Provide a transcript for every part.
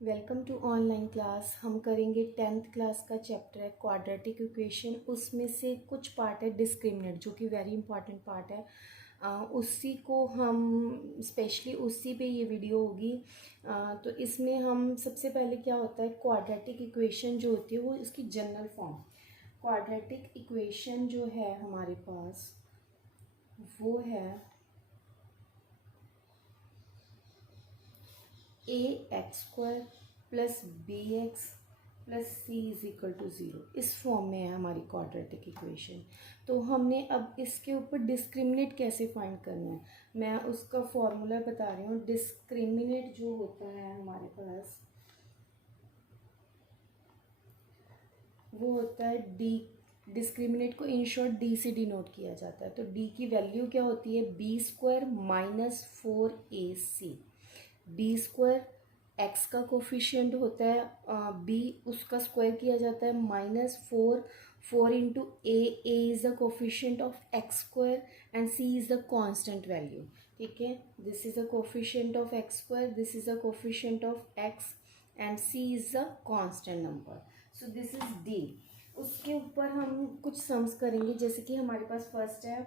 Welcome to online class. हम करेंगे 10th class का चैप्टर है क्वाड्रेटिक इक्वेशन। उसमें से कुछ पार्ट है डिस्क्रिमिनेंट, जो कि वेरी इंपॉर्टेंट पार्ट है। उसी को हम स्पेशली उसी पे ये वीडियो होगी। तो इसमें हम सबसे पहले क्या होता है, क्वाड्रेटिक इक्वेशन जो होती है वो इसकी जनरल फॉर्म। क्वाड्रेटिक इक्वेशन जो है हमारे पास वो है A X square plus B X plus C is equal to zero. इस फॉर्म में है हमारी क्वाड्रेटिक इक्वेशन। तो हमने अब इसके ऊपर डिस्क्रिमिनेट कैसे फाइंड करना है, मैं उसका फॉर्मूला बता रही हूँ। डिस्क्रिमिनेट जो होता है हमारे पास वो होता है डी। डिस्क्रिमिनेट को इन शॉर्ट डी से डिनोट किया जाता है। तो डी की वैल्यू क्या होती है, B square minus 4ac। B square X का कोफिशिएंट होता है, बी उसका स्क्वायर किया जाता है -4। 4 into A is the coefficient of X square and C is the constant value. ठीक है, this is the coefficient of X square, this is the coefficient of X and C is the constant number. So this is D. उसके ऊपर हम कुछ sums करेंगे, जैसे कि हमारे पास फर्स्ट है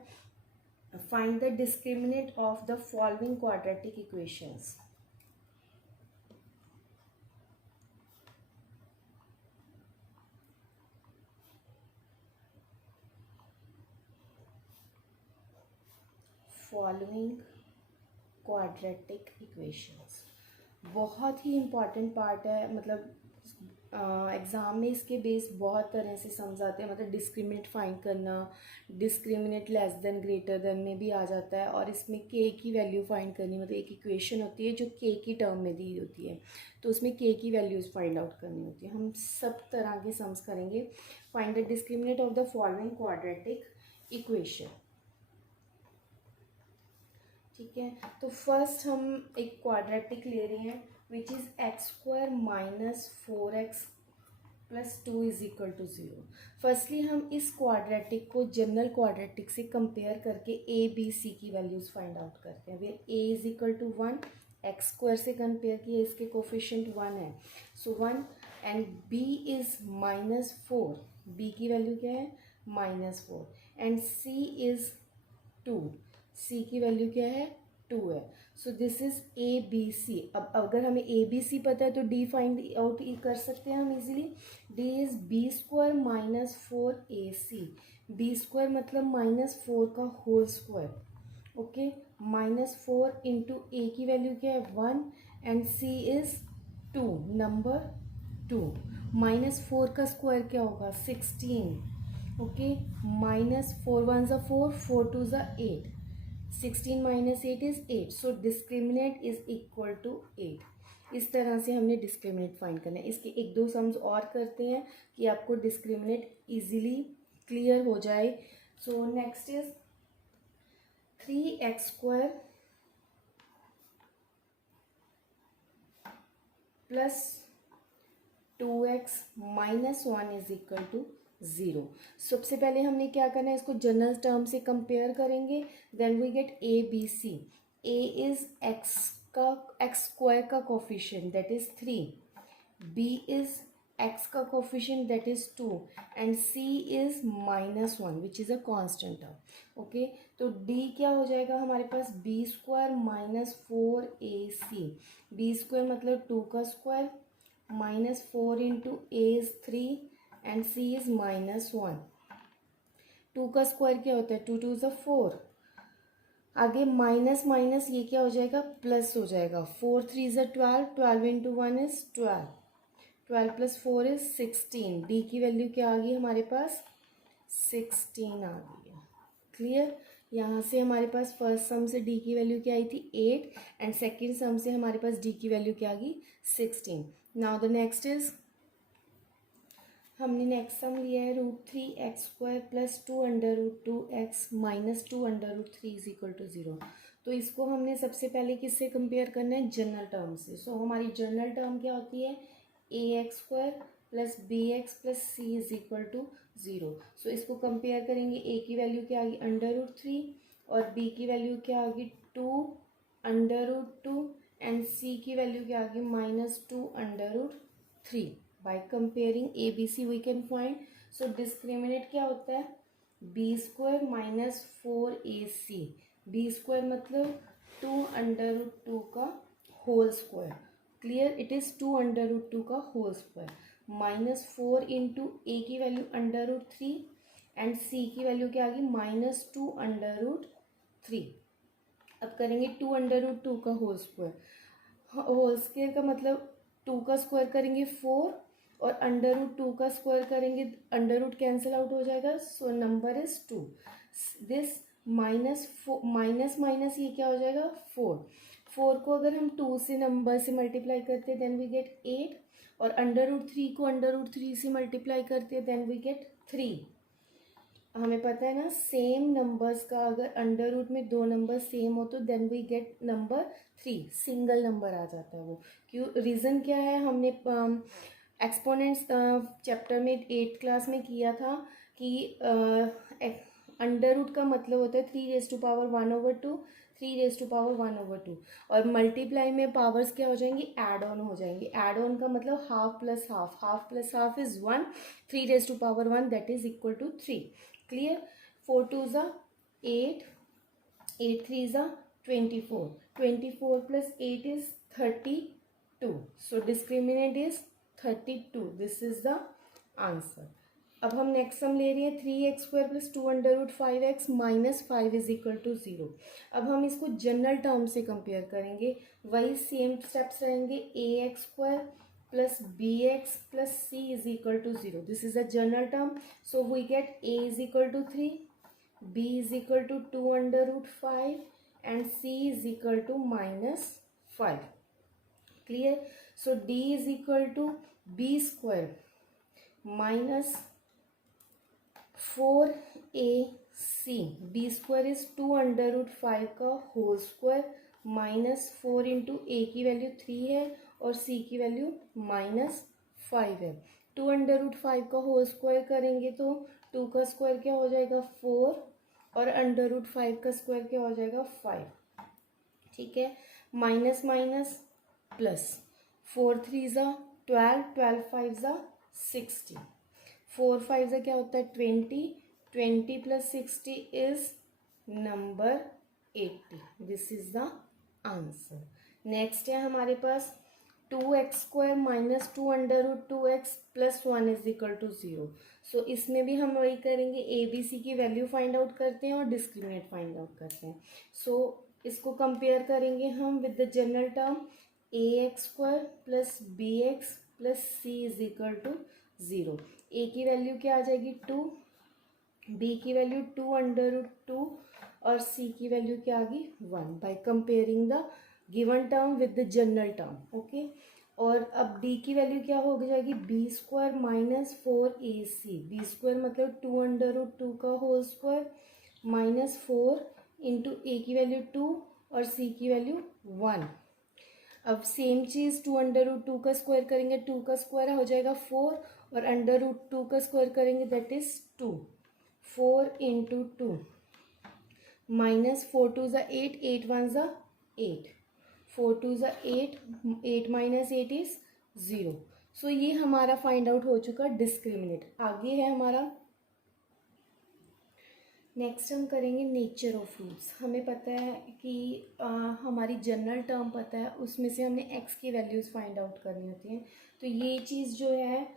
find the discriminant of the following quadratic equations. Following quadratic equations बहुत ही इम्पॉर्टेंट पार्ट है। मतलब एग्ज़ाम में इसके बेस बहुत तरह से समझाते हैं। मतलब डिस्क्रिमिनेट फाइंड करना, discriminate less than greater than में भी आ जाता है। और इसमें के की वैल्यू फाइंड करनी, मतलब एक इक्वेशन होती है जो के की टर्म में दी होती है, तो उसमें के की वैल्यूज़ फाइंड आउट करनी होती है। हम सब तरह के सम्स करेंगे। Find the discriminate of the following quadratic equation. ठीक है, तो फर्स्ट हम एक क्वाड्रेटिक ले रहे हैं which is X square minus 4x plus 2 is equal to zero. Firstly हम इस क्वाड्रेटिक को जनरल क्वाड्रेटिक से कंपेयर करके ए बी सी की वैल्यूज़ फाइंड आउट करते हैं। Where A is equal to 1, X square से कंपेयर किया, इसके कोफिशिएंट 1 है, सो 1। एंड बी इज़ -4, बी की वैल्यू क्या है, -4। एंड सी इज़ 2, सी की वैल्यू क्या है, 2 है। So this is A B C. अब अगर हमें ए बी सी पता है तो डी फाइंड आउट कर सकते हैं हम easily. D is B square minus 4ac। B square मतलब -4 का whole square. Okay, -4 into A की वैल्यू क्या है, 1 एंड सी इज 2, नंबर 2। -4 का स्क्वायर क्या होगा, 16। ओके, -4 1 ज़ा 4, 4 2 ज़ा 8, 16 minus 8 is 8। So discriminate is equal to 8। इस तरह से हमने डिस्क्रिमिनेट फाइंड करना है। इसके एक दो सम्स और करते हैं कि आपको डिस्क्रिमिनेट इजीली क्लियर हो जाए। So next is 3x square plus 2x minus 1 is equal to 0। सबसे पहले हमने क्या करना है, इसको जनरल टर्म से कंपेयर करेंगे। Then we get A B C. A is X का एक्स स्क्वायर का coefficient that is 3, B is X का coefficient that is 2 and C is -1 which is a constant term. Okay, तो D क्या हो जाएगा हमारे पास, B square minus 4ac। B square मतलब 2 का square, -4 into A is 3 and C is -1। 2 का square क्या होता है, 2 2 ज़ा 4। आगे माइनस माइनस ये क्या हो जाएगा, प्लस हो जाएगा। 4 3 ज़ा 12, 12 into 1 is 12, 12 plus 4 is 16। D की वैल्यू क्या आ गई हमारे पास, 16 आ गई है। क्लियर। यहाँ से हमारे पास फर्स्ट सम से डी की वैल्यू क्या आई थी, 8 एंड सेकेंड सम से हमारे पास डी की वैल्यू क्या आ गई, 16। नाउ द नेक्स्ट इज, हमने नेक्स्ट सम लिया है √3x square plus 2√2x minus 2√3 is equal to 0। तो इसको हमने सबसे पहले किससे कंपेयर करना है, जनरल टर्म से। सो हमारी जनरल टर्म क्या होती है, ax square plus B X plus C is equal to 0। So इसको कंपेयर करेंगे, a की वैल्यू क्या आ गई, √3 और b की वैल्यू क्या आ गई, 2 √2 एंड सी की वैल्यू क्या आ गई -2√3। By comparing A B C we can find, so discriminate क्या होता है b² माइनस 4ac। b² मतलब 2√2 का whole square. Clear, it is 2√2 का होल स्क्वायर -4 इंटू ए की वैल्यू √3 एंड सी की वैल्यू क्या आ गई -2√3। अब करेंगे 2√2 का होल स्क्वायर। होल स्क्वायर का मतलब 2 का स्क्वायर करेंगे 4 और √2 का स्क्वायर करेंगे, अंडर रूट कैंसिल आउट हो जाएगा, so number is 2। This minus minus ये क्या हो जाएगा 4। 4 को अगर हम 2 से नंबर से मल्टीप्लाई करते हैं देन वी गेट 8, और √3 को √3 से मल्टीप्लाई करते हैं देन वी गेट 3। हमें पता है ना सेम नंबर्स का अगर अंडर रूट में दो नंबर सेम हो तो then we get number 3, single number आ जाता है वो। क्यों, रीज़न क्या है, हमने एक्सपोनेंट्स चैप्टर में 8th क्लास में किया था कि अंडर रूट का मतलब होता है 3⁻1/2, 3⁻1/2, और मल्टीप्लाई में पावर्स क्या हो जाएंगी ऐड ऑन हो जाएंगी। ऐड ऑन का मतलब half plus half, half plus half is 1, 3⁻1 that is equal to 3। Clear, 4 2 ज़ा 8, 8 3 ज़ा 24, 24 plus 8 is 32, so discriminant is 32। This is the answer. अब हम नेक्स्ट सम ले रहे हैं 3x² plus 2√5x minus 5 is equal to 0। अब हम इसको जनरल टर्म से कंपेयर करेंगे, वही सेम स्टेप्स रहेंगे। ax² plus bx plus c is equal to 0, this is a general term, so we get a is equal to 3, b is equal to 2√5 and c is equal to -5। Clear, so d is equal to b² minus 4ac। b² is 2√5 का whole square minus 4 into A की value 3 है और c की value -5 है। 2√5 का whole square करेंगे तो 2 का स्क्वायर क्या हो जाएगा 4 और √5 का स्क्वायर क्या हो जाएगा 5। ठीक है, माइनस माइनस प्लस, 4 3 ज़ा 12, 12 5 ज़ा 60, 4 5 ज़ा क्या होता है 20, 20 plus 60 is number 80। This is the answer. Next है हमारे पास 2x² minus 2√2x plus 1 is equal to 0। So इसमें भी हम वही करेंगे, ए बी सी की वैल्यू फाइंड आउट करते हैं और डिस्क्रिमिनेट फाइंड आउट करते हैं। सो इसको कंपेयर करेंगे हम with the general term ax² plus bx plus c is equal to 0। a की वैल्यू क्या आ जाएगी 2, b की वैल्यू 2√2 और c की वैल्यू क्या आ गई 1 by comparing the given term with the general term. Okay, और अब d की वैल्यू क्या हो जाएगी b² माइनस 4ac। b² मतलब 2√2 का whole square minus 4 into A की वैल्यू 2 और c की वैल्यू 1। अब सेम चीज़ 2√2 का स्क्वायर करेंगे, 2 का स्क्वायर हो जाएगा 4 और √2 का स्क्वायर करेंगे दैट इज 2, 4 इंटू 2 माइनस 4 2 ज़ा 8, 8 1 ज़ा 8, 4 2 ज़ा 8, 8 माइनस 8 इज 0। सो ये हमारा फाइंड आउट हो चुका डिस्क्रिमिनेट। आगे है हमारा नेक्स्ट हम करेंगे नेचर ऑफ फ्रूट्स। हमें पता है कि हमारी जनरल टर्म पता है, उसमें से हमने एक्स की वैल्यूज़ फाइंड आउट करनी होती हैं। तो ये चीज़ जो है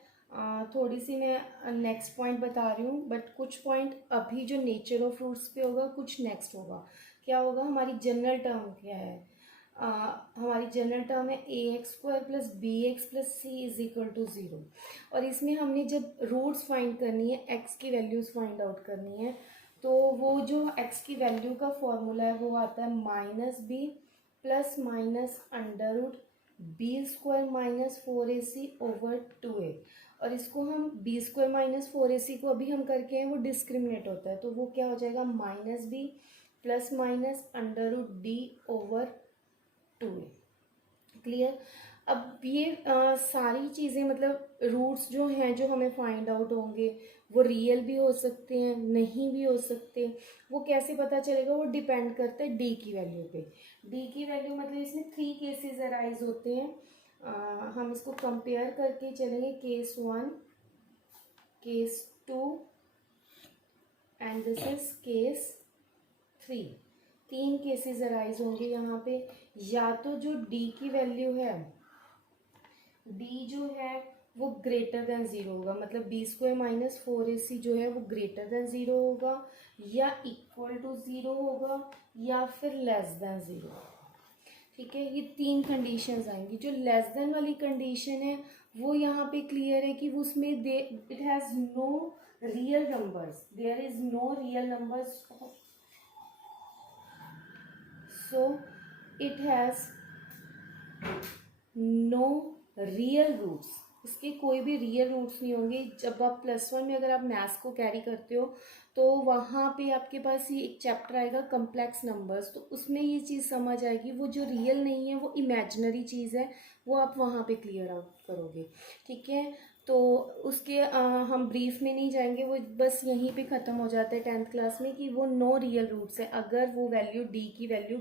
थोड़ी सी मैं नेक्स्ट पॉइंट बता रही हूँ, बट कुछ पॉइंट अभी जो नेचर ऑफ फ्रूट्स पे होगा कुछ नेक्स्ट होगा। क्या होगा, हमारी जनरल टर्म क्या है, हमारी जनरल टर्म है ax² plus bx plus c is equal to 0। और इसमें हमने जब रूट्स फाइंड करनी है, एक्स की वैल्यूज़ फाइंड आउट करनी है, तो वो जो x की वैल्यू का फॉर्मूला है वो आता है -b plus minus √b² minus 4ac over 2a। और इसको हम b² माइनस 4ac को अभी हम करके हैं वो डिस्क्रिमिनेट होता है, तो वो क्या हो जाएगा -b plus minus √d over 2a। Clear, अब ये सारी चीज़ें मतलब रूट्स जो हैं जो हमें फाइंड आउट होंगे वो रियल भी हो सकते हैं, नहीं भी हो सकते। वो कैसे पता चलेगा? वो डिपेंड करता है डी की वैल्यू पे। डी की वैल्यू मतलब इसमें 3 केसेस अराइज होते हैं। हम इसको कंपेयर करके चलेंगे, case 1, case 2 and this is case 3। 3 cases arise होंगे यहाँ पे। या तो जो डी की वैल्यू है, डी जो है वो ग्रेटर देन ज़ीरो होगा, मतलब बी स्क्वायर माइनस 4ac जो है वो ग्रेटर देन ज़ीरो होगा, या इक्वल टू ज़ीरो होगा, या फिर लेस देन ज़ीरो। ठीक है, ये 3 कंडीशंस आएंगी। जो लेस देन वाली कंडीशन है वो यहाँ पे क्लियर है कि वो उसमें it has no real numbers, there is no real numbers, so it has no real roots. इसके कोई भी रियल रूट्स नहीं होंगे। जब आप +1 में अगर आप मैथ्स को कैरी करते हो तो वहाँ पे आपके पास ये एक चैप्टर आएगा कम्प्लेक्स नंबर्स, तो उसमें ये चीज़ समझ आएगी वो जो रियल नहीं है वो इमेजिनरी चीज़ है, वो आप वहाँ पे क्लियर आउट करोगे। ठीक है, तो उसके हम ब्रीफ में नहीं जाएंगे, वो बस यहीं पे ख़त्म हो जाता है 10th क्लास में कि वो नो रियल रूट्स है अगर वो वैल्यू डी की वैल्यू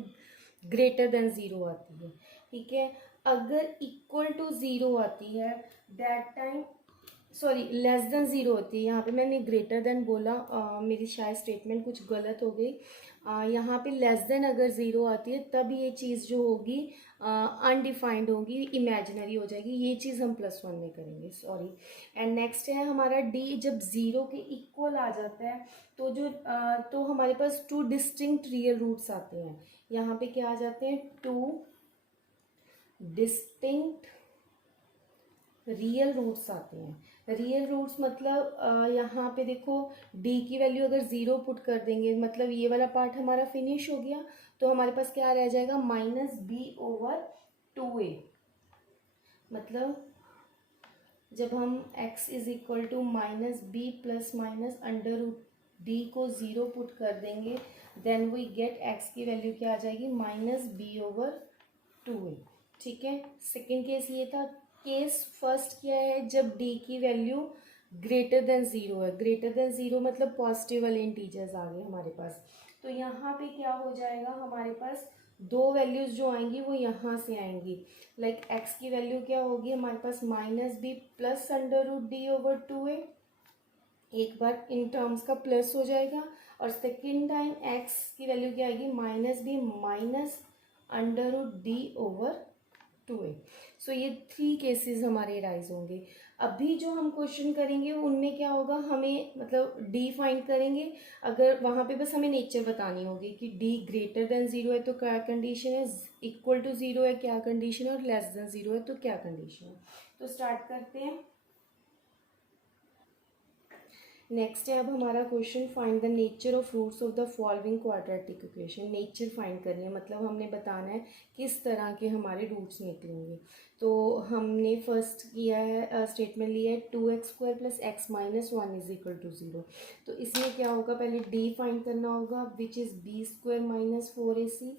ग्रेटर देन ज़ीरो आती है। ठीक है, अगर इक्वल टू ज़ीरो आती है that time, sorry less than zero होती है, यहाँ पे मैंने ग्रेटर देन बोला, मेरी शायद स्टेटमेंट कुछ गलत हो गई। यहाँ पे लेस देन अगर ज़ीरो आती है तब ये चीज़ जो होगी अनडिफाइंड होगी, इमेजिनरी हो जाएगी। ये चीज़ हम +1 में करेंगे, सॉरी। एंड नेक्स्ट है हमारा डी, जब ज़ीरो के इक्वल आ जाता है तो तो हमारे पास 2 डिस्टिंक्ट रियल रूट्स आते हैं। यहाँ पे क्या आ जाते हैं? 2 डिस्टिंक्ट रियल रूट्स आते हैं। रियल रूट्स मतलब यहाँ पे देखो डी की वैल्यू अगर ज़ीरो पुट कर देंगे मतलब ये वाला पार्ट हमारा फिनिश हो गया, तो हमारे पास क्या रह जाएगा? -b/2a। मतलब जब हम x is equal to -b plus minus under root D को ज़ीरो पुट कर देंगे, देन वी गेट x की वैल्यू क्या आ जाएगी? -b/2a। ठीक है, सेकेंड केस ये था। केस फर्स्ट क्या है? जब डी की वैल्यू ग्रेटर देन ज़ीरो है। ग्रेटर देन ज़ीरो मतलब पॉजिटिव वाले इंटीजर्स आ गए हमारे पास। तो यहाँ पे क्या हो जाएगा? हमारे पास 2 वैल्यूज़ जो आएंगी वो यहाँ से आएंगी। लाइक x की वैल्यू क्या होगी हमारे पास? -b plus under root d/2a। एक बार इन टर्म्स का प्लस हो जाएगा, और सेकेंड टाइम x की वैल्यू क्या आएगी? -b minus under root d/2a। So ये 3 केसेस हमारे राइज होंगे। अभी जो हम क्वेश्चन करेंगे उनमें क्या होगा? हमें मतलब डी फाइंड करेंगे। अगर वहाँ पे बस हमें नेचर बतानी होगी कि डी ग्रेटर देन ज़ीरो है तो क्या कंडीशन है, इक्वल टू ज़ीरो है क्या कंडीशन है, और लेस देन ज़ीरो है तो क्या कंडीशन है। तो स्टार्ट करते हैं। नेक्स्ट है अब हमारा question, find the nature of roots of the following quadratic equation. Nature find करनी है, मतलब हमने बताना है किस तरह के हमारे रूट्स निकलेंगे। तो हमने फर्स्ट किया है, स्टेटमेंट लिया है 2x² plus x minus 1 is equal to 0। तो इसमें क्या होगा? पहले डी फाइंड करना होगा, which is b² minus 4ac।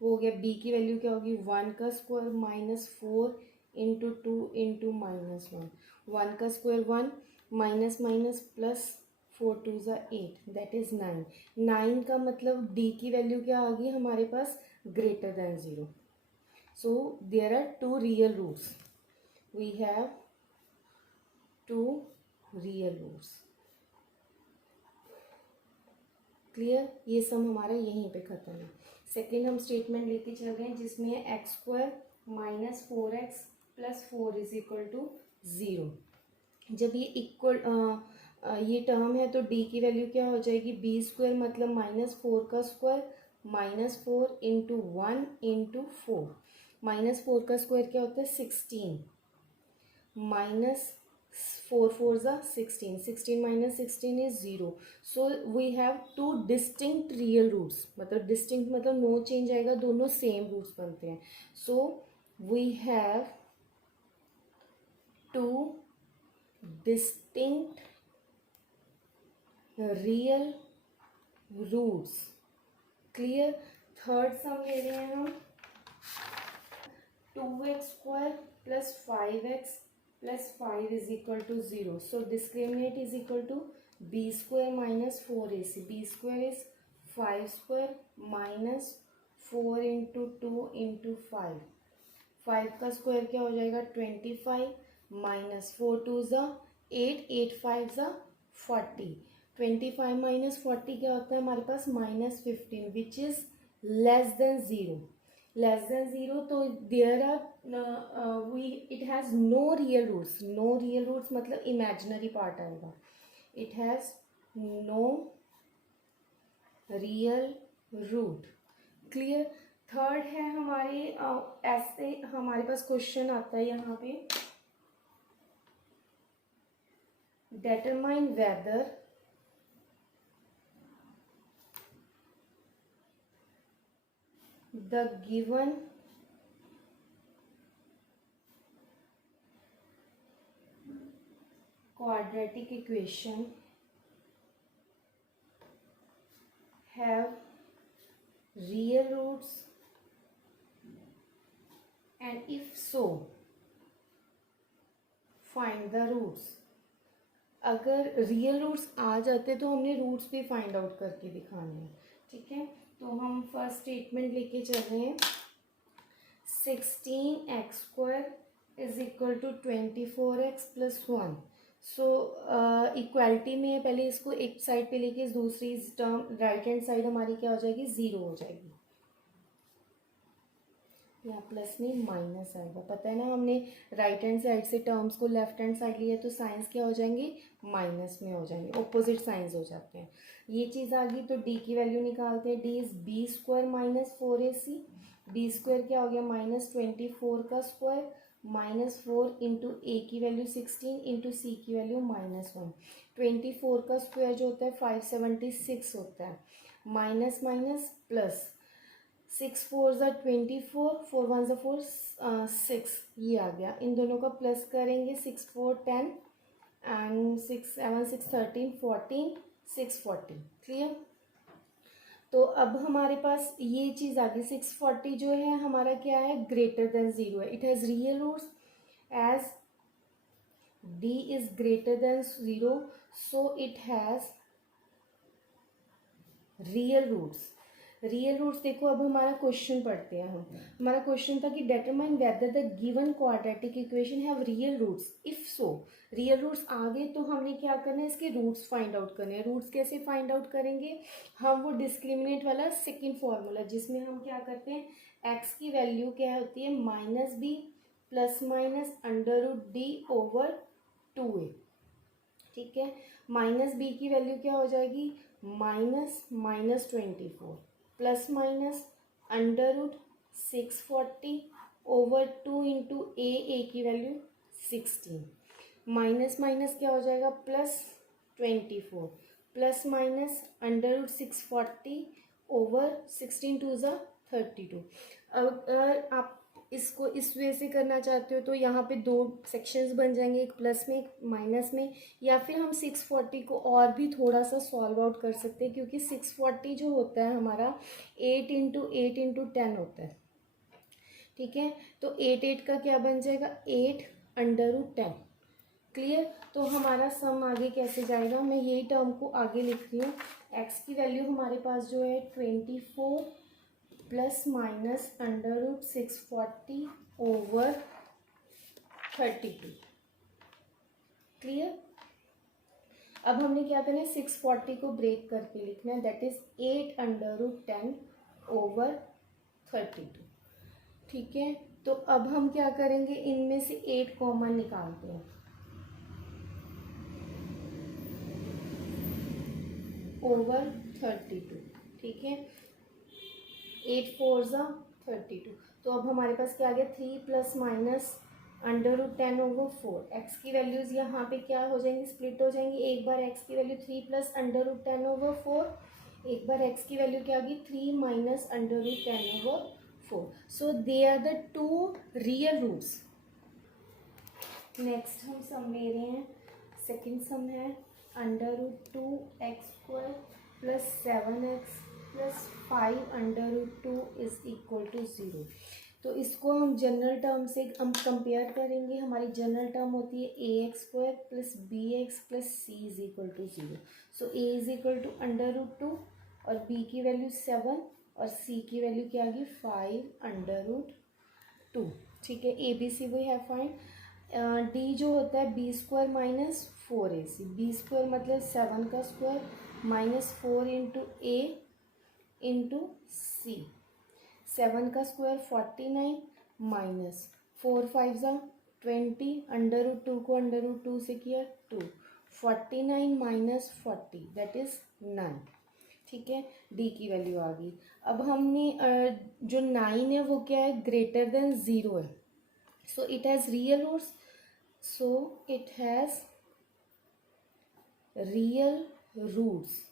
वो हो गया। b की वैल्यू क्या होगी? 1 का स्क्वायर माइनस 4 इंटू 2 इंटू -1। 1 का स्क्वायर 1, माइनस माइनस प्लस 4 2 ज़ा 8, दैट इज़ 9। 9 का मतलब डी की वैल्यू क्या आ गई हमारे पास? Greater than zero. So there are 2 real roots, we have 2 real roots. Clear? ये सब हमारा यहीं पे ख़त्म है। सेकेंड हम स्टेटमेंट लेके चल रहे हैं जिसमें है x² minus 4x plus 4 is equal to 0। जब ये इक्वल ये टर्म है तो डी की वैल्यू क्या हो जाएगी? b² मतलब -4 का स्क्वायर -4 इंटू 1 इंटू 4। -4 का स्क्वायर क्या होता है? 16 माइनस 4 4 ज़ा 16, 16 minus 16 is 0। So we have 2 distinct real roots, मतलब डिस्टिंक्ट मतलब नो चेंज आएगा, दोनों सेम रूट्स बनते हैं। So we have 2 distinct real roots. Clear? Third sum ले रहे हैं हम, 2x² plus 5x plus 5 is equal to 0. So discriminant is equal to b square minus 4ac. b square is 5 square minus 4 into 2 into 5. 5 का square क्या हो जाएगा 25 minus 4 to ज़ा 8, 8 5 ज़ा 40. 25 माइनस 40 क्या होता है हमारे पास -15 which is less than zero. Less than zero तो there are we it has no real roots. No real roots मतलब इमेजिनरी पार्ट आएगा. It has no real root. Clear. Third है हमारे ऐसे हमारे पास क्वेश्चन आता है यहाँ पे determine whether the given quadratic equation have real roots and if so find the roots. अगर रियल रूट्स आ जाते तो हमने रूट्स भी फाइंड आउट करके दिखाने हैं. ठीक है. तो हम फर्स्ट स्टेटमेंट लेके चल रहे हैं. 16x² is equal to 24x plus 1. So equality में पहले इसको एक साइड पे लेके दूसरी टर्म राइट हैंड साइड हमारी क्या हो जाएगी 0 हो जाएगी. यहाँ प्लस नहीं माइनस आएगा. पता है ना हमने राइट हैंड साइड से टर्म्स को लेफ्ट हैंड साइड लिया तो साइंस क्या हो जाएंगे माइनस में हो जाएंगे. ऑपोजिट साइंस हो जाते हैं. ये चीज़ आ गई तो डी की वैल्यू निकालते हैं. D is B square minus 4ac. B square क्या हो गया -24 का स्क्वायर माइनस 4 इंटू ए की वैल्यू 16 इंटू सी की वैल्यू -1. 24 का स्क्वायर जो होता है 576 होता है. माइनस माइनस प्लस 6 4 ज़ा 24 4 1 ज़ा 4 6 ये आ गया. इन दोनों का प्लस करेंगे 6 4 10 एंड 6 7 6 13 14 6 40. क्लियर. तो अब हमारे पास ये चीज़ आ गई. 640 जो है हमारा क्या है ग्रेटर देन ज़ीरो है. It has real roots as d is greater than 0 so it has real roots. Real roots देखो. अब हमारा क्वेश्चन पढ़ते हैं हम. हमारा क्वेश्चन था कि determine whether the given quadratic equation have real roots. If so real roots आ गए तो हमने क्या करना है इसके रूट्स फाइंड आउट करने हैं. रूट्स कैसे फाइंड आउट करेंगे हम वो डिस्क्रिमिनेट वाला सेकेंड फॉर्मूला जिसमें हम क्या करते हैं एक्स की वैल्यू क्या होती है -b plus minus √d over 2a. ठीक है. -b की वैल्यू क्या हो जाएगी -24 plus minus √640 over 2 into A की वैल्यू 16. माइनस माइनस क्या हो जाएगा +24 प्लस माइनस √640 ओवर 16 2 ज़ा 32. अगर आप इसको इस वे से करना चाहते हो तो यहाँ पे दो सेक्शंस बन जाएंगे. एक प्लस में एक माइनस में. या फिर हम 640 को और भी थोड़ा सा सॉल्व आउट कर सकते हैं क्योंकि 640 जो होता है हमारा 8 इंटू 8 इंटू 10 होता है. ठीक है. तो 8 का क्या बन जाएगा 8√10. क्लियर. तो हमारा सम आगे कैसे जाएगा मैं यही टर्म को आगे लिख रही हूँ. एक्स की वैल्यू हमारे पास जो है 24 प्लस माइनस √640 ओवर 32. क्लियर. अब हमने क्या करना है 640 को ब्रेक करके लिखना है. That is 8√10 over 32. ठीक है. तो अब हम क्या करेंगे इनमें से 8 कॉमन निकालते हैं ओवर 32. ठीक है. 8 4 ज़ा 32. तो अब हमारे पास क्या आ गया 3 प्लस माइनस √10 ओवर 4. एक्स की वैल्यूज़ यहाँ पे क्या हो जाएंगी स्प्लिट हो जाएंगी. एक बार एक्स की वैल्यू 3 प्लस √10 ओवर 4. एक बार एक्स की वैल्यू क्या होगी 3 minus √10 over 4. So they are the two real roots. Next हम सम ले रहे हैं. सेकेंड सम है √2x² plus 7x plus 5 √2 is equal to 0. तो इसको हम जनरल टर्म से हम कंपेयर करेंगे। हमारी जनरल टर्म होती है A X square plus B X plus C is equal to 0। So A is equal to under root 2 और बी की वैल्यू 7 और सी की वैल्यू क्या आ गई 5√2। ठीक है, A B C we have find. D जो होता है B square minus 4ac। B square मतलब 7 का square minus 4 into A into C. 7 का स्क्वायर 49 माइनस 4 5 ज़ा 20, अंडर रूट 2 को अंडर रूट 2 से किया 2, 49 माइनस 40 दैट इज़ 9। ठीक है, डी की वैल्यू आ गई। अब हमने जो 9 है वो क्या है, ग्रेटर देन 0 है। So it has real roots, so it has real roots.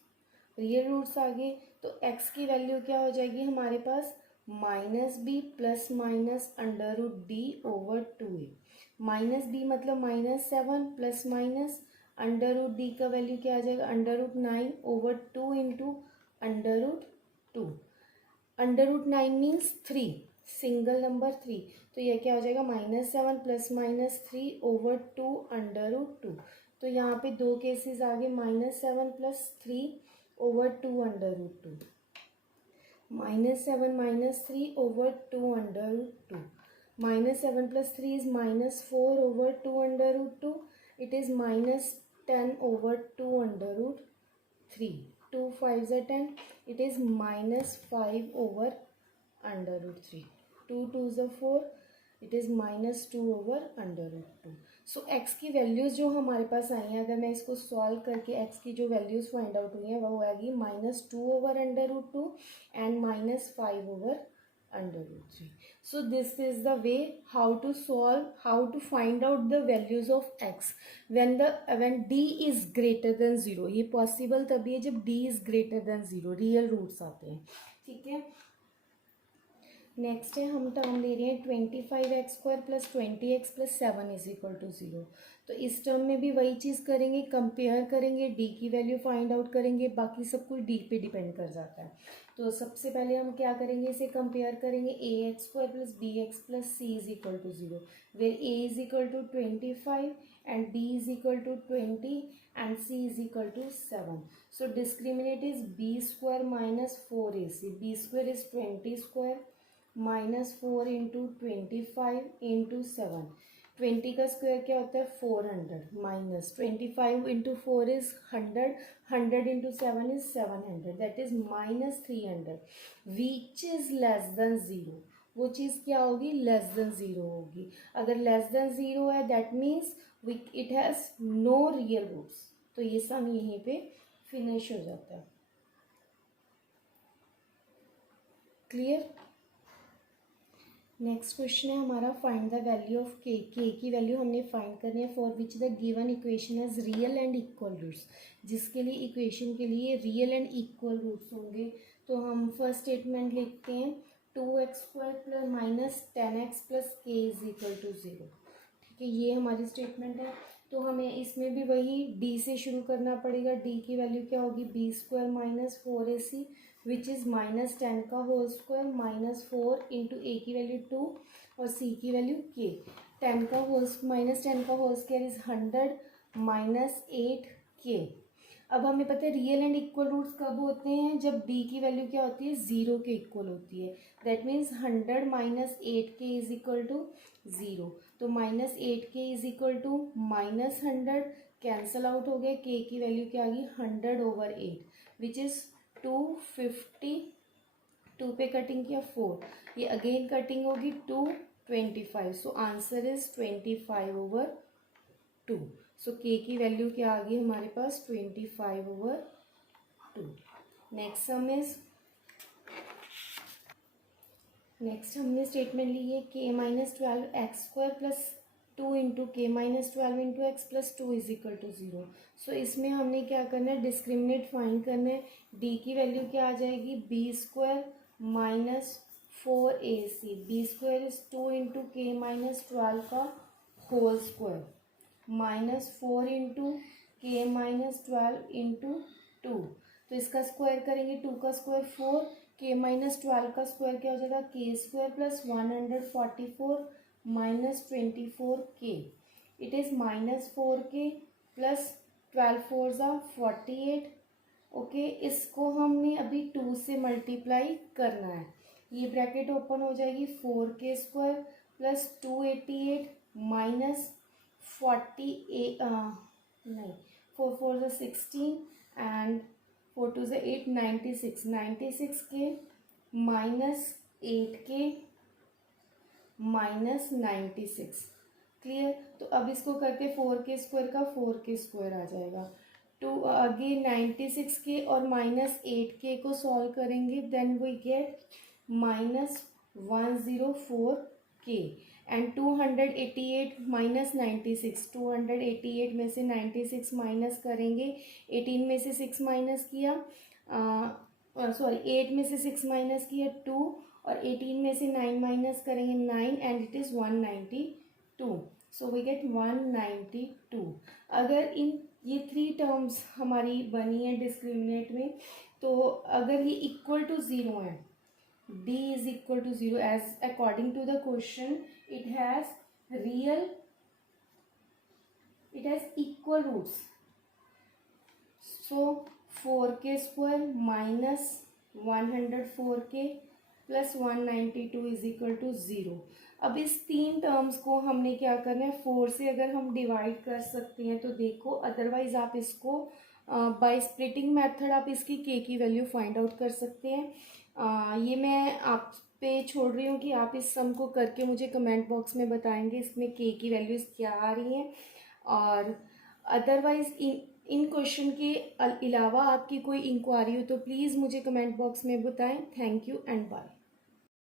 Real roots आ गए तो x की वैल्यू क्या हो जाएगी हमारे पास, -b plus minus √d/2a। -b मतलब -7 प्लस माइनस √d का वैल्यू क्या आ जाएगा, √9/2 इंटू √2। √9 मीन्स 3, सिंगल नंबर 3, तो यह क्या हो जाएगा -7 प्लस माइनस 3/2 √2। तो यहाँ पे दो केसेस आ गए, -7 plus 3/2 √2, -7 minus 3/2 √2, -7 plus 3 is -4/2 √2, it is -10/2 √3, 2 5 ज़ा 10, इट इज -5/√3, 2 2 ज़ा 4, इट इज़ -2/√2। सो एक्स की वैल्यूज़ जो हमारे पास आई हैं, अगर मैं इसको सॉल्व करके एक्स की जो वैल्यूज़ फाइंड आउट हुई हैं वो आएगी -2/√2 and -5/√3। So this is the way how to solve, how to find out the values of X when D is greater than 0। ये पॉसिबल तभी है जब D is greater than 0, real roots आते हैं। ठीक है, नेक्स्ट है हम टर्म ले रहे हैं 25x² plus 20x plus 7 is equal to 0। तो इस टर्म में भी वही चीज़ करेंगे, कंपेयर करेंगे, डी की वैल्यू फाइंड आउट करेंगे, बाकी सब कुछ डी पे डिपेंड कर जाता है। तो सबसे पहले हम क्या करेंगे, इसे कंपेयर करेंगे ax² plus bx plus c is equal to 0, where a is equal to 25 and b is equal to 20 and c is equal to 7. So discriminant is b square minus 4ac. b square is 20 square -4 into 25 into 7। 20 का square क्या होता है 400, minus 25 into 4 is 100, 100 into 7 is 700, that is -300, which is less than 0। वो चीज़ क्या होगी, less than 0 होगी। अगर less than 0 है that means it has no real roots. तो ये सम यहीं पे फिनिश हो जाता है। क्लियर। नेक्स्ट क्वेश्चन है हमारा, फाइंड द वैल्यू ऑफ के। के की वैल्यू हमने फाइंड करनी है for which the given equation is real and equal roots, जिसके लिए इक्वेशन के लिए रियल एंड इक्वल रूट्स होंगे। तो हम फर्स्ट स्टेटमेंट लिखते हैं 2x² plus minus 10x plus के इज इक्वल टू 0। ठीक है, ये हमारी स्टेटमेंट है। तो हमें इसमें भी वही डी से शुरू करना पड़ेगा। डी की वैल्यू क्या होगी, b² minus 4ac which is -10 का होल स्क्वायर -4 इंटू ए की वैल्यू 2 और सी की वैल्यू k। 10 का होल -10 का होल स्क्वायर इज 100 -8k। अब हमें पता है रियल एंड इक्वल रूट्स कब होते हैं, जब d की वैल्यू क्या होती है 0 के इक्वल होती है। That means 100 -8k is equal to 0। तो -8k is equal to -100 cancel out हो गया, k की वैल्यू क्या आ गई 100/8 विच इज़ 250। 2 पे कटिंग किया 4, ये अगेन कटिंग होगी 225। So answer is 25/2। सो के की वैल्यू क्या आ गई हमारे पास 25/2। नेक्स्ट सम इज, नेक्स्ट हमने स्टेटमेंट ली है k-12x² plus 2 into k-12 into X plus 2 is equal to 0। So इसमें हमने क्या करना है, डिस्क्रिमिनेट फाइंड करना है। d की वैल्यू क्या आ जाएगी b² minus 4ac। b² is 2 into k-12 का whole square -4 into k-12 into 2। तो इसका स्क्वायर करेंगे, 2 का स्क्वायर 4, के माइनस 12 का स्क्वायर क्या हो जाएगा, के स्क्वायर प्लस 144 माइनस 24 के, इट इज़ माइनस 4 के प्लस 12 4 ज़ा 48। ओके, इसको हमने अभी 2 से मल्टीप्लाई करना है। ये ब्रैकेट ओपन हो जाएगी, 4 के स्क्वायर प्लस 288 माइनस 48 नहीं, 4 4 ज़ा 16 एंड 4 2 ज़ा 8 96 के माइनस 8 के माइनस 96। क्लियर। तो अब इसको करके 4 के स्क्वायर का 4 के स्क्वायर आ जाएगा। टू आगे 96 के और माइनस 8 के को सॉल्व करेंगे, देन वी गेट माइनस 104 के एंड 288 माइनस 96, 288 में से 96 माइनस करेंगे, 18 में से 6 माइनस किया, सॉरी 8 में से 6 माइनस किया 2, और 18 में से 9 माइनस करेंगे 9 and it is 192। So we get 192। अगर इन ये 3 टर्म्स हमारी बनी है डिस्क्रिमिनेंट में, तो अगर ये इक्वल टू 0 है, d is equal to 0 as according to the question it has equal roots. So 4 के स्क्वायर माइनस 104 के प्लस 192 इज इक्वल टू 0। अब इस 3 टर्म्स को हमने क्या करना है, 4 से अगर हम डिवाइड कर सकते हैं तो देखो, अदरवाइज आप इसको बाय स्प्लिटिंग मेथड आप इसकी के की वैल्यू फाइंड आउट कर सकते हैं। ये मैं आप पे छोड़ रही हूँ कि आप इस सम को करके मुझे कमेंट बॉक्स में बताएंगे इसमें के की वैल्यूज़ क्या आ रही हैं। और अदरवाइज़ इन क्वेश्चन के अलावा आपकी कोई इंक्वायरी हो तो प्लीज़ मुझे कमेंट बॉक्स में बताएं। Thank you and bye.